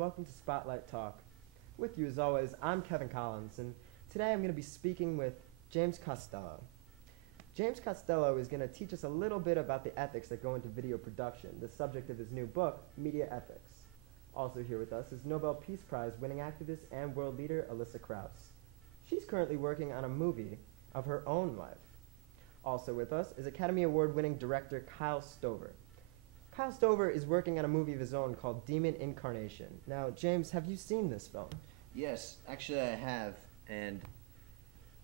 welcome to Spotlight Talk. With you as always, I'm Kevin Collins, and today I'm going to be speaking with James Costello. James Costello is going to teach us a little bit about the ethics that go into video production, the subject of his new book, Media Ethics. Also here with us is Nobel Peace Prize winning activist and world leader Alyssa Krauss. She's currently working on a movie of her own life. Also with us is Academy Award winning director Kyle Stover. Kyle Stover is working on a movie of his own called Demon Incarnation. Now, James, have you seen this film? Yes, actually I have, and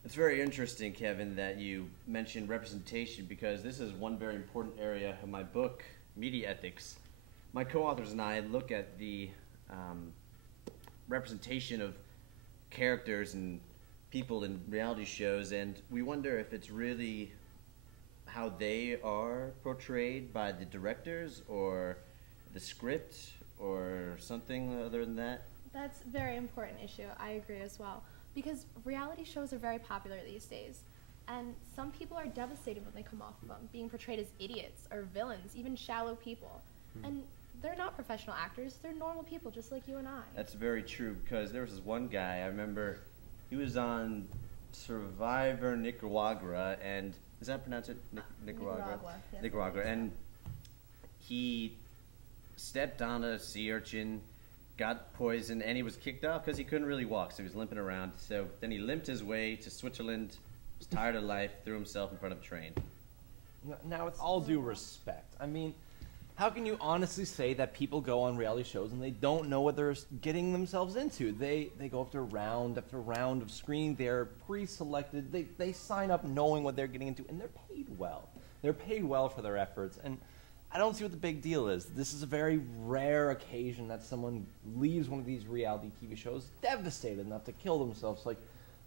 it's very interesting, Kevin, that you mentioned representation because this is one very important area of my book, Media Ethics. My co-authors and I look at the representation of characters and people in reality shows, and we wonder if it's really how they are portrayed by the directors or the script or something other than that. That's a very important issue. I agree as well. Because reality shows are very popular these days. And some people are devastated when they come off of them, being portrayed as idiots or villains, even shallow people. And they're not professional actors. They're normal people just like you and I. That's very true because there was this one guy, I remember, he was on Survivor Nicaragua, and is that pronounced it? Nicaragua? Yes, Nicaragua. And he stepped on a sea urchin, got poisoned, and he was kicked off because he couldn't really walk, so he was limping around. So then he limped his way to Switzerland, was tired of life, threw himself in front of a train. Now, with all due respect, I mean, how can you honestly say that people go on reality shows and they don't know what they're getting themselves into? They go after round of screening. They're pre-selected. They sign up knowing what they're getting into, and they're paid well. They're paid well for their efforts, and I don't see what the big deal is. This is a very rare occasion that someone leaves one of these reality TV shows devastated enough to kill themselves, like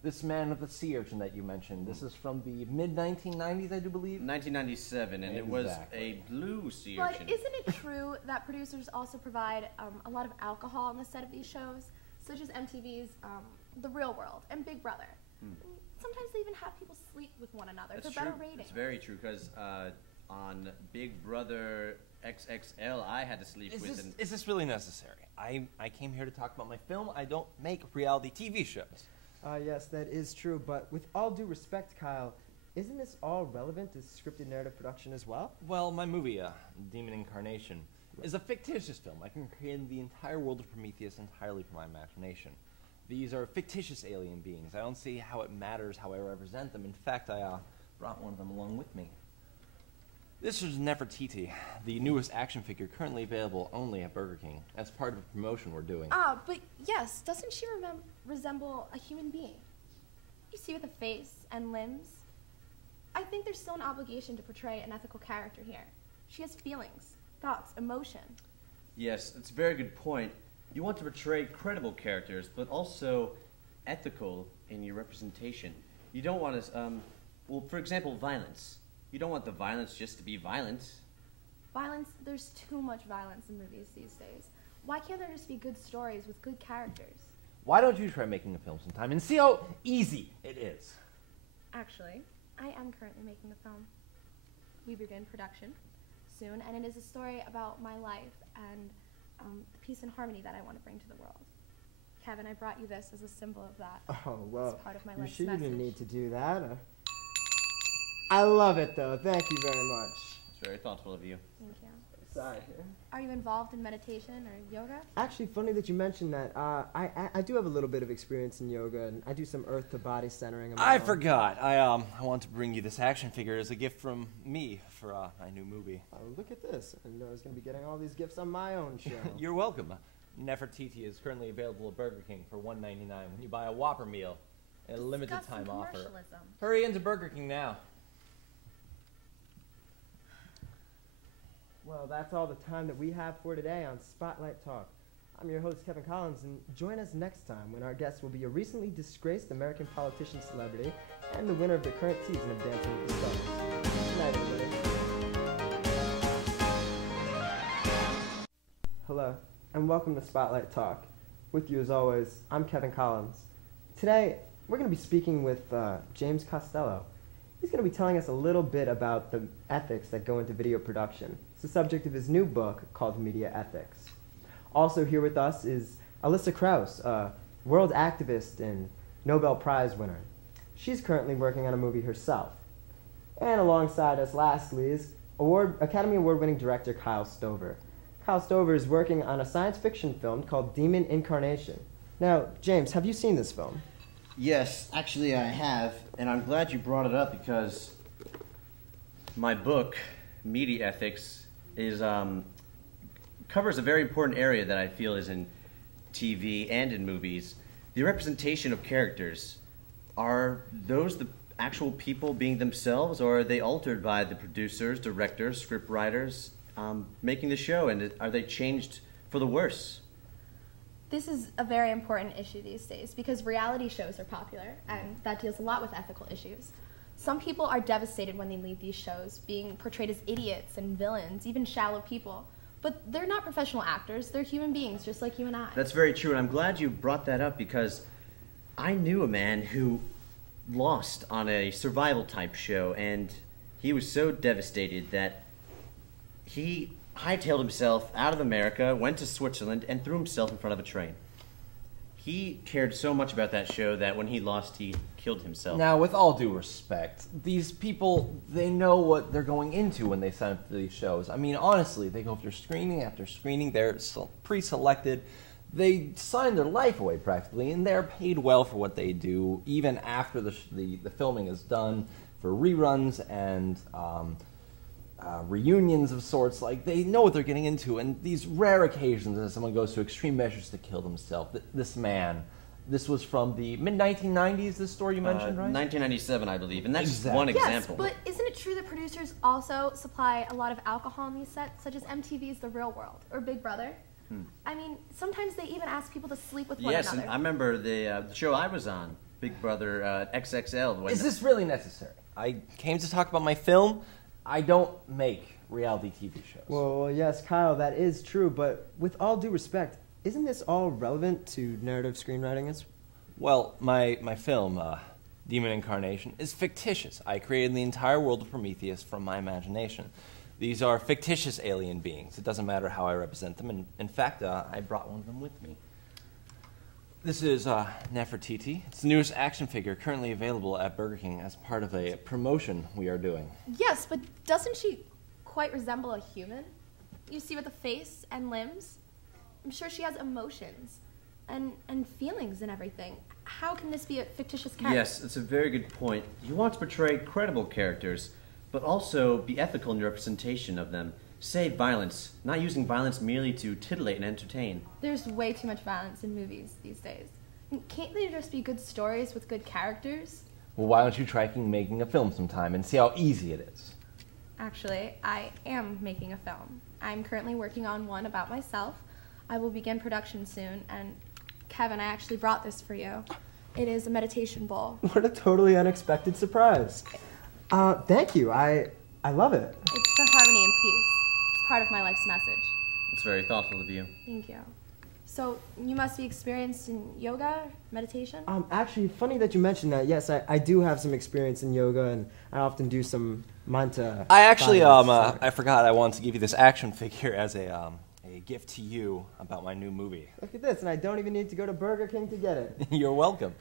this man with the sea urchin that you mentioned. This is from the mid-1990s, I do believe? 1997, and it was a blue sea But urchin. isn't it true that producers also provide a lot of alcohol on the set of these shows, such as MTV's The Real World and Big Brother? Sometimes they even have people sleep with one another That's for better true. ratings. It's very true because on Big Brother XXL, I had to sleep with an... Is this really necessary? I came here to talk about my film. I don't make reality TV shows. Yes, that is true, but with all due respect, Kyle, isn't this all relevant to scripted narrative production as well? Well, my movie, Demon Incarnation, is a fictitious film. I can create the entire world of Prometheus entirely from my imagination. These are fictitious alien beings. I don't see how it matters how I represent them. In fact, I brought one of them along with me. This is Nefertiti, the newest action figure currently available only at Burger King as part of a promotion we're doing. But yes, doesn't she resemble a human being? You see with a face and limbs? I think there's still an obligation to portray an ethical character here. She has feelings, thoughts, emotion. Yes, it's a very good point. You want to portray credible characters, but also ethical in your representation. You don't want to, well, for example, violence. You don't want the violence just to be violence. Violence, there's too much violence in movies these days. Why can't there just be good stories with good characters? Why don't you try making a film sometime and see how easy it is? Actually, I am currently making the film. We begin production soon, and it is a story about my life and the peace and harmony that I want to bring to the world. Kevin, I brought you this as a symbol of that. Oh, well, it's part of my you life's sure you message. didn't need to do that? I love it, though. Thank you very much. It's very thoughtful of you. Thank you. Sorry. Are you involved in meditation or yoga? Actually, funny that you mentioned that. I do have a little bit of experience in yoga, and I do some earth-to-body centering. I forgot. I want to bring you this action figure as a gift from me for my new movie. Oh, look at this. I know I was going to be getting all these gifts on my own show. You're welcome. Nefertiti is currently available at Burger King for $1.99 when you buy a Whopper meal at a limited time Disgusting offer. commercialism. Hurry into Burger King now. Well, that's all the time that we have for today on Spotlight Talk. I'm your host, Kevin Collins, and join us next time when our guest will be a recently disgraced American politician celebrity and the winner of the current season of Dancing with the Stars. Good night, everybody. Hello, and welcome to Spotlight Talk. With you, as always, I'm Kevin Collins. Today, we're going to be speaking with James Costello. He's going to be telling us a little bit about the ethics that go into video production. It's the subject of his new book called Media Ethics. Also here with us is Alyssa Krauss, a world activist and Nobel Prize winner. She's currently working on a movie herself. And alongside us, lastly, is Academy Award-winning director Kyle Stover. Kyle Stover is working on a science fiction film called Demon Incarnation. Now, James, have you seen this film? Yes, actually I have, and I'm glad you brought it up because my book, Media Ethics, is covers a very important area that I feel is in TV and in movies. The representation of characters. Are those the actual people being themselves, or are they altered by the producers, directors, script writers making the show, and are they changed for the worse? This is a very important issue these days because reality shows are popular, and that deals a lot with ethical issues. Some people are devastated when they leave these shows, being portrayed as idiots and villains, even shallow people. But they're not professional actors, they're human beings just like you and I. That's very true, and I'm glad you brought that up because I knew a man who lost on a survival type show, and he was so devastated that he hightailed himself out of America, went to Switzerland, and threw himself in front of a train. He cared so much about that show that when he lost, he killed himself. Now, with all due respect, these people, they know what they're going into when they sign up for these shows. I mean, honestly, they go through screening after screening. They're pre-selected. They sign their life away practically, and they're paid well for what they do, even after the filming is done, for reruns and reunions of sorts. Like, they know what they're getting into, and these rare occasions that someone goes to extreme measures to kill themselves. This man, this was from the mid-1990s, this story you mentioned, right? 1997, I believe, and that's just Exactly. one Yes, example. but isn't it true that producers also supply a lot of alcohol in these sets, such as MTV's The Real World or Big Brother? I mean, sometimes they even ask people to sleep with one Yes, another. and I remember the show I was on, Big Brother XXL. when- Is this really necessary? I came to talk about my film. I don't make reality TV shows. Well, yes, Kyle, that is true, but with all due respect, isn't this all relevant to narrative screenwriting? Well, my film, Demon Incarnation, is fictitious. I created the entire world of Prometheus from my imagination. These are fictitious alien beings. It doesn't matter how I represent them. And in fact, I brought one of them with me. This is Nefertiti. It's the newest action figure currently available at Burger King as part of a promotion we are doing. Yes, but doesn't she quite resemble a human? You see with the face and limbs? I'm sure she has emotions and feelings and everything. How can this be a fictitious character? Yes, it's a very good point. You want to portray credible characters, but also be ethical in your representation of them. Say violence, not using violence merely to titillate and entertain. There's way too much violence in movies these days. Can't they just be good stories with good characters? Well, why don't you try making a film sometime and see how easy it is? Actually, I am making a film. I'm currently working on one about myself. I will begin production soon, and Kevin, I actually brought this for you. It is a meditation bowl. What a totally unexpected surprise. Thank you. I love it. It's for harmony and peace. It's part of my life's message. It's very thoughtful of you. Thank you. So, you must be experienced in yoga, meditation? Actually, funny that you mentioned that. Yes, I do have some experience in yoga, and I often do some manta. I actually, body I forgot I wanted to give you this action figure as a gift to you about my new movie. Look at this, and I don't even need to go to Burger King to get it. You're welcome.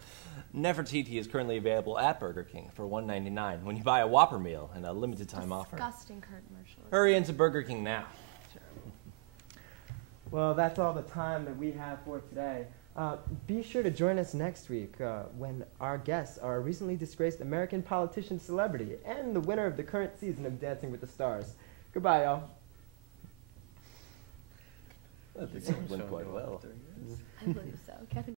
Nefertiti is currently available at Burger King for $1.99 when you buy a Whopper meal and a limited time offer. Disgusting commercial. Hurry into Burger King now. Well, that's all the time that we have for today. Be sure to join us next week when our guests are a recently disgraced American politician celebrity and the winner of the current season of Dancing with the Stars. Goodbye, y'all. I think it went quite well. I believe so. Kevin